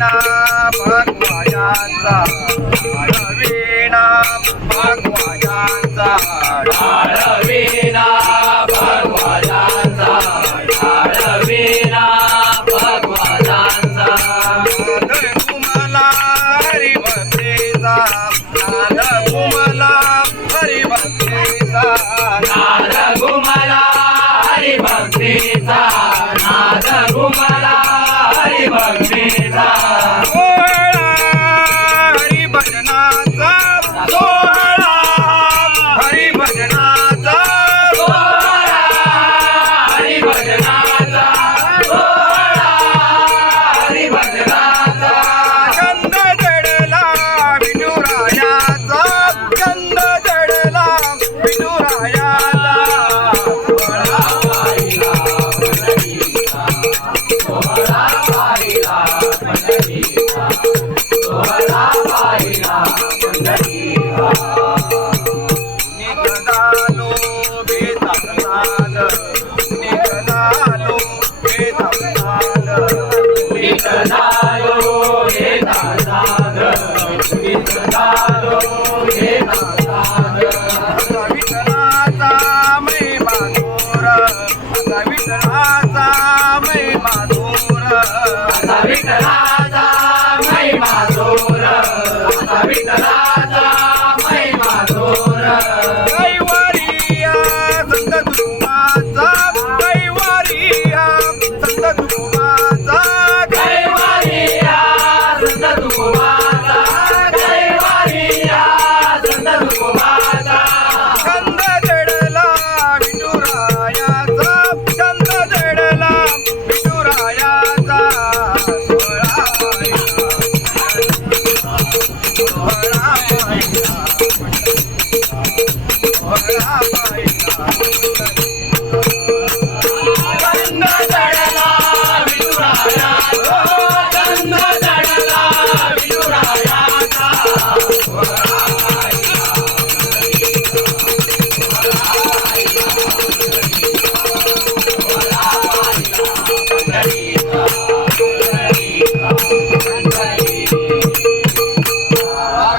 वीणा भगवायांचा. वीणा भगवायांचा. वीणा भगवायांचा. वीणा भगवायांचा. तुम्हाला हरिभक्तीचा. नाद Nada.